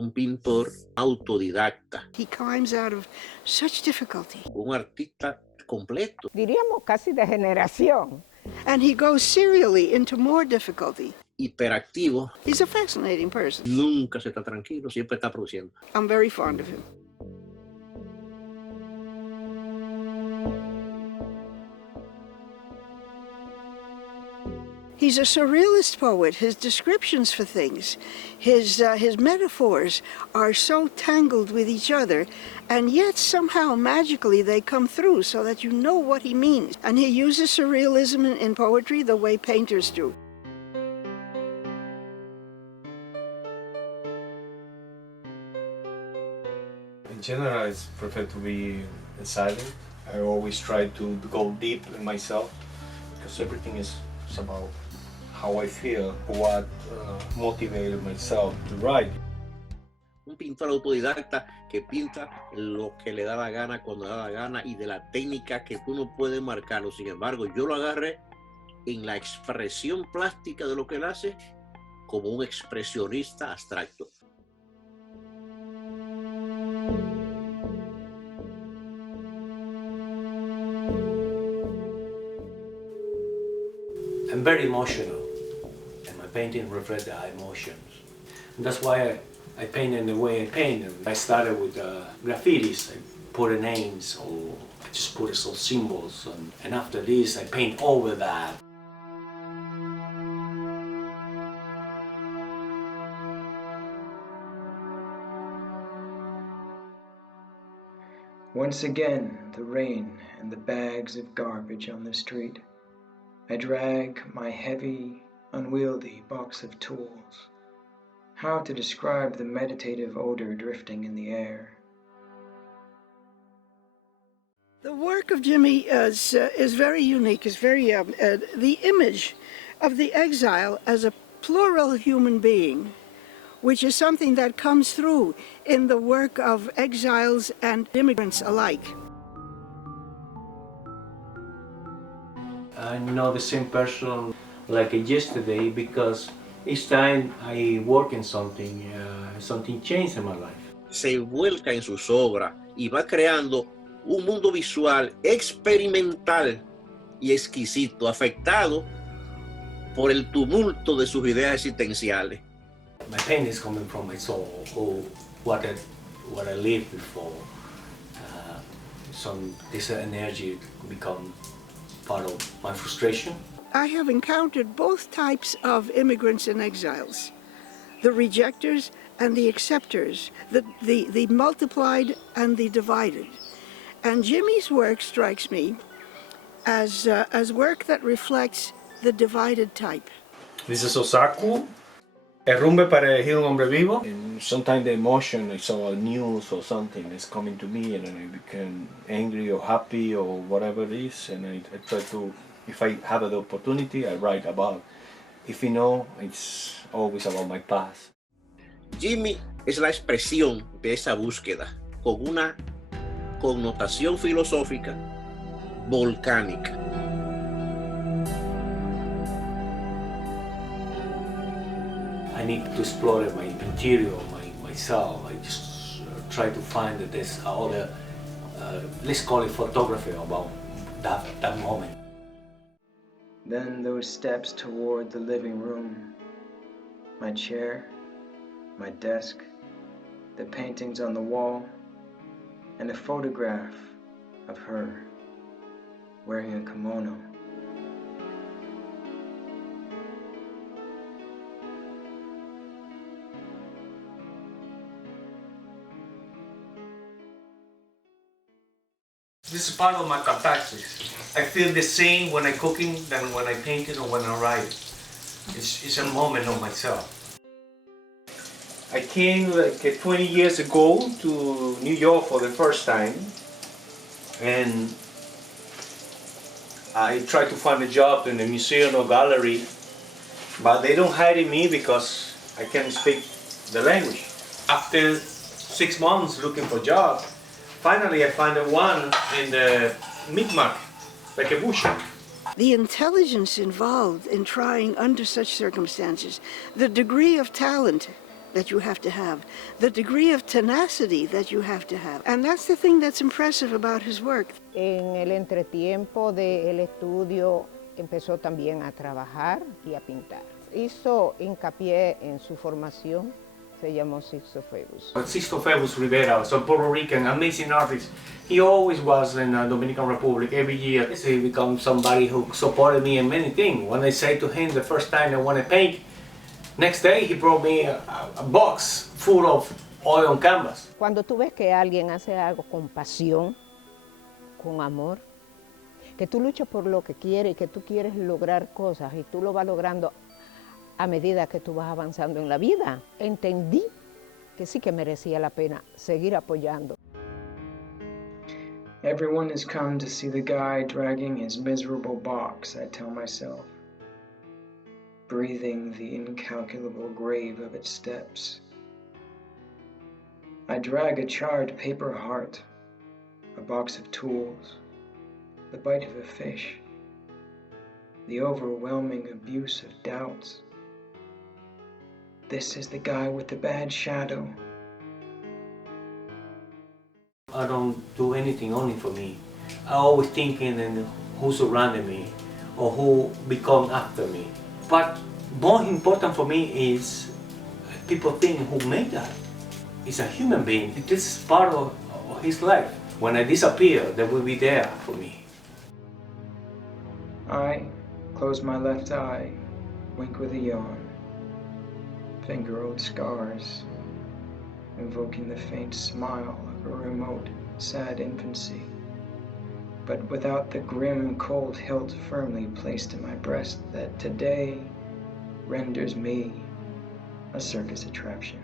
un pintor autodidacta, He climbs out of such difficulty. un artista completo. Diríamos casi de generación. And he goes serially into more difficulty. Hiperactivo, He's a fascinating person. nunca se está tranquilo, siempre está produciendo. I'm very fond of him. He's a surrealist poet. His descriptions for things, his metaphors are so tangled with each other, and yet somehow magically they come through so that you know what he means. And he uses surrealism in poetry the way painters do. In general, I prefer to be silent. I always try to go deep in myself, because everything is about how I feel, what motivated myself to write. Un pintor autodidacta que pinta lo que le da la gana, cuando le da la gana, y de la técnica que tú no puedes marcarlo. Sin embargo, yo lo agarré en la expresión plástica de lo que él hace como un expresionista abstracto. I'm very emotional, and my painting reflects the emotions. And that's why I paint in the way I paint. I started with graffitis. I put names, or I just put some symbols, and after this I paint over that. Once again, the rain and the bags of garbage on the street. I drag my heavy, unwieldy box of tools. How to describe the meditative odor drifting in the air? The work of Jimmy is very unique. It's very the image of the exile as a plural human being, which is something that comes through in the work of exiles and immigrants alike. I'm not the same person like yesterday, because each time I work in something, something changed in my life. Se vuelca en sus obras y va creando un mundo visual experimental y exquisito, afectado por el tumulto de sus ideas existenciales. My pain is coming from my soul, or what I lived before. This energy become part of my frustration. I have encountered both types of immigrants and exiles, the rejectors and the acceptors, the multiplied and the divided. And Jimmy's work strikes me as work that reflects the divided type. This is Osaku. El rumbe para elegir un hombre vivo. And sometimes the emotion, like so news or something is coming to me, and I become angry or happy or whatever it is, and I try to, if I have the opportunity, I write about. If you know, it's always about my past. Jimmy es la expresión de esa búsqueda, con una connotación filosófica volcánica. I need to explore my interior, myself. I just try to find that there's other, let's call it photography about that moment. Then those steps toward the living room. My chair, my desk, the paintings on the wall, and a photograph of her wearing a kimono. This is part of my catharsis. I feel the same when I'm cooking than when I paint it or when I write. It's a moment of myself. I came like 20 years ago to New York for the first time, and I tried to find a job in a museum or gallery, but they don't hire me because I can't speak the language. After 6 months looking for a job, finally I found one in the Mi'kmaq, like a bush. The intelligence involved in trying under such circumstances, the degree of talent that you have to have, the degree of tenacity that you have to have. And that's the thing that's impressive about his work. En el entretiempo del estudio empezó también a trabajar y a pintar. Hizo hincapié en su formación, se llamó Sixto Febus. Sixto Febus Rivera was a Puerto Rican, amazing artist. He always was in the Dominican Republic every year. He became somebody who supported me in many things. When I say to him the first time I want to paint, next day he brought me a box full of oil on canvas. Cuando tú ves que alguien hace algo con pasión, con amor, que tú luchas por lo que quieres y que tú quieres lograr cosas y tú lo vas logrando a medida que tú vas avanzando en la vida, entendí que sí que merecía la pena seguir apoyando. Everyone has come to see the guy dragging his miserable box, I tell myself, breathing the incalculable grave of its steps. I drag a charred paper heart, a box of tools, the bite of a fish, the overwhelming abuse of doubts. This is the guy with the bad shadow. I don't do anything only for me. I always thinking in who's surrounding me or who become after me. But more important for me is people think who made that. It's a human being. This is part of his life. When I disappear, they will be there for me. I close my left eye, wink with a yawn, finger old scars, invoking the faint smile of a remote, sad infancy, but without the grim, cold hilt firmly placed in my breast that today renders me a circus attraction.